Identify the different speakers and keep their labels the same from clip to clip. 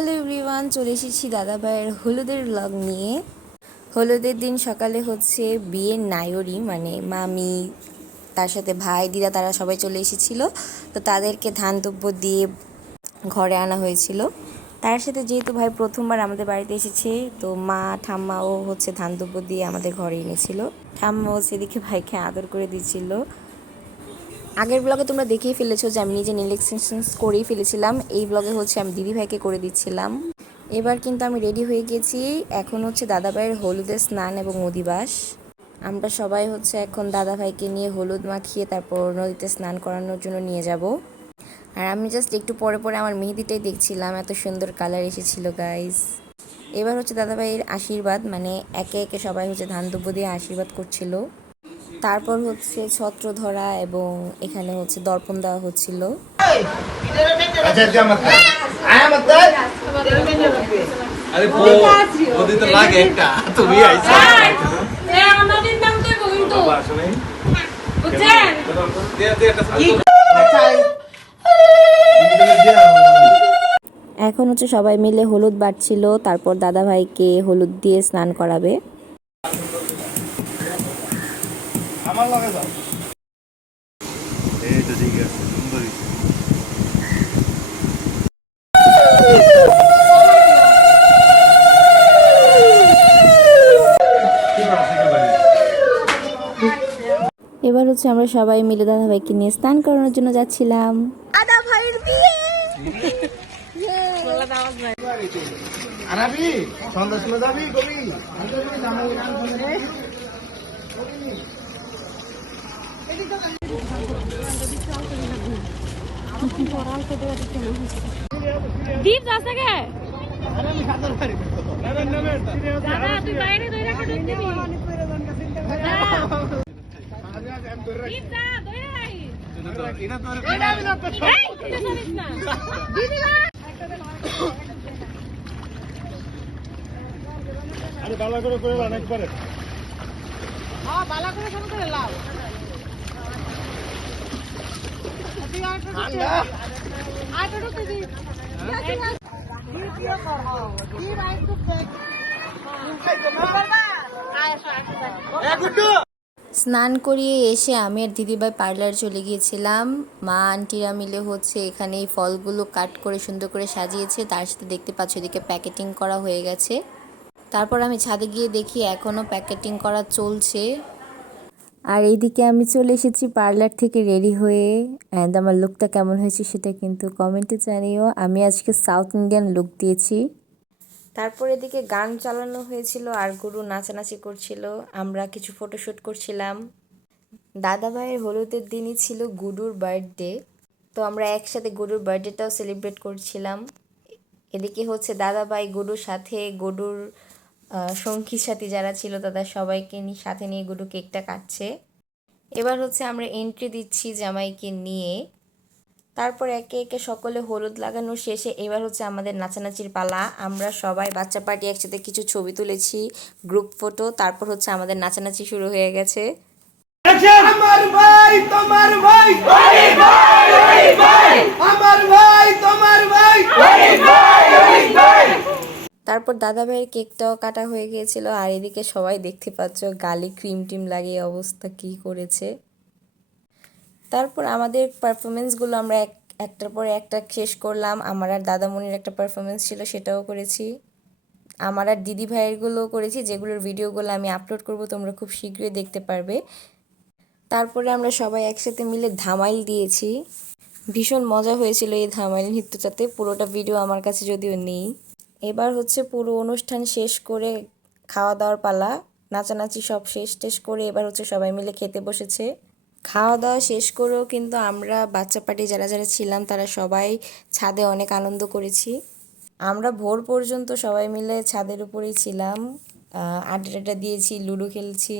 Speaker 1: Hello everyone, চলে এসেছি দাদা ভাইয়ের হলুদের ব্লগ নিয়ে। হলুদের দিন সকালে হচ্ছে বিয়ের নায়রি মানে মামি, তার সাথে ভাই, দিদা, তারা সবাই চলে এসেছিল। তো তাদেরকে ধান দ্রব্য দিয়ে ঘরে আনা হয়েছিল। তার সাথে যেহেতু ভাই প্রথমবার আমাদের বাড়িতে এসেছে, তো মা ঠাম্মাও হচ্ছে ধান দ্রব্য দিয়ে আমাদের ঘরে এনেছিল। ঠাম্মা হচ্ছে এদিকে ভাইকে আদর করে দিচ্ছিল আগের ব্লগে তোমরা দেখেই ফেলেছো যে আমি নিজে নীল এক্সটেনশনস করেই ফেলেছিলাম। এই ব্লগে হচ্ছে আমি দিদি ভাইকে করে দিচ্ছিলাম। এবার কিন্তু আমি রেডি হয়ে গেছি। এখন হচ্ছে দাদাভাইয়ের হলুদের স্নান এবং অধিবাস। আমরা সবাই হচ্ছে এখন দাদা ভাইকে নিয়ে হলুদ মাখিয়ে তারপর নদীতে স্নান করানোর জন্য নিয়ে যাব। আর আমি জাস্ট একটু পরে পরে আমার মেহেদিটাই দেখছিলাম। এত সুন্দর কালার এসেছিল গাইস এবার হচ্ছে দাদাভাইয়ের আশীর্বাদ মানে একে একে সবাই হচ্ছে ধান দিয়ে আশীর্বাদ করছিল। তারপর হচ্ছে ছত্র ধরা এবং এখানে হচ্ছে দর্পণ দেওয়া হচ্ছিল। এখন হচ্ছে সবাই মিলে হলুদ বাড়ছিল তারপর দাদা ভাইকে হলুদ দিয়ে স্নান করাবে।
Speaker 2: আমার লগে যাও।
Speaker 3: এই তো ঠিক আছে সুন্দরী
Speaker 1: এবার হচ্ছে আমরা সবাই মিলে দাদা ভাইকে নিয়ে স্নান করানোর জন্য যাচ্ছিলাম।
Speaker 2: যাবি কবি?
Speaker 4: দীপ যাস থেকে দাদা তুই বাইরে দইরা কে দিবি দীপ যা দইরা আই
Speaker 3: এটা তো
Speaker 4: এই তুই জানিস না। দিদি
Speaker 2: আরে ভালো করে করে অনেক পারে
Speaker 4: হ্যাঁ বালা করে করে
Speaker 1: স্নান করিয়ে এসে আমি আর দিদিভাই পার্লার চলে গিয়েছিলাম। মা, আন্টিরা মিলে হচ্ছে এখানে এই ফলগুলো কাট করে সুন্দর করে সাজিয়েছে। তার সাথে দেখতে পাচ্ছ এদিকে প্যাকেটিং করা হয়ে গেছে। তারপর আমি ছাদে গিয়ে দেখি এখনও প্যাকেটিং করা চলছে। আর এইদিকে আমি চলে এসেছি পার্লার থেকে রেডি হয়ে। অ্যান্ড আমার লুকটা কেমন হয়েছে সেটা কিন্তু কমেন্টে জানিও। আমি আজকে সাউথ ইন্ডিয়ান লুক দিয়েছি। তারপর এদিকে গান চালানো হয়েছিল আর গুরু নাচানাচি করছিল। আমরা কিছু ফটোশ্যুট করছিলাম। দাদা ভাইয়ের হলুদের দিনই ছিল গুডুর বার্থডে তো আমরা একসাথে গুডুর বার্থডেটাও সেলিব্রেট করছিলাম। এদিকে হচ্ছে দাদা ভাই গুডুর সাথে গুডুর আহ, সঙ্গী সাথী যারা ছিল তাদের সবাইকে নিয়ে সাথে নিয়ে গুডু কেকটা কাটছে এবার হচ্ছে আমরা এন্ট্রি দিচ্ছি জামাইকে নিয়ে তারপর একে একে সকলে হলুদ লাগানো শেষে এবার হচ্ছে আমাদের নাচানাচির পালা আমরা সবাই বাচ্চা পার্টি একসাথে কিছু ছবি তুলেছি গ্রুপ ফটো তারপর হচ্ছে আমাদের নাচানাচি শুরু হয়ে গেছে
Speaker 2: আমার ভাই তোমার ভাই আমার ভাই তোমার ভাই
Speaker 1: তারপর দাদা ভাইয়ের কেকটাও কাটা হয়ে গিয়েছিল, আর এদিকে সবাই দেখতে পাচ্ছ গালে ক্রিম টিম লাগিয়ে অবস্থা কি করেছে। তারপর আমাদের পারফরমেন্সগুলো আমরা এক, একটার পর একটা শেষ করলাম। আমার আর দাদামণির একটা পারফরমেন্স ছিল, সেটাও করেছি। আমার আর দিদি ভাইয়েরগুলোও করেছি, যেগুলোর ভিডিওগুলো আমি আপলোড করব, তোমরা খুব শীঘ্রই দেখতে পারবে। তারপরে আমরা সবাই একসাথে মিলে ধামাইল দিয়েছি। ভীষণ মজা হয়েছিল এই ধামাইল নৃত্যটাতে, পুরোটা ভিডিও আমার কাছে যদিও নেই। এবার হচ্ছে পুরো অনুষ্ঠান শেষ করে খাওয়া দাওয়ার পালা, নাচানাচি সব শেষ টেষ করে এবার হচ্ছে সবাই মিলে খেতে বসেছে। খাওয়া দাওয়া শেষ করেও কিন্তু আমরা বাচ্চা পার্টি যারা যারা ছিলাম তারা সবাই ছাদে অনেক আনন্দ করেছি। আমরা ভোর পর্যন্ত সবাই মিলে ছাদের উপরেই ছিলাম। আড্ডা টাড্ডা দিয়েছি, লুডো খেলছি।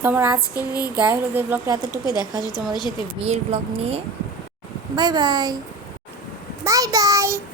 Speaker 1: তো আমার আজকের এই গায়ে হলুদের ব্লগটা এতটুকুই। দেখা হচ্ছে তোমাদের সাথে বিয়ের ব্লগ নিয়ে। Bye bye.
Speaker 5: Bye bye.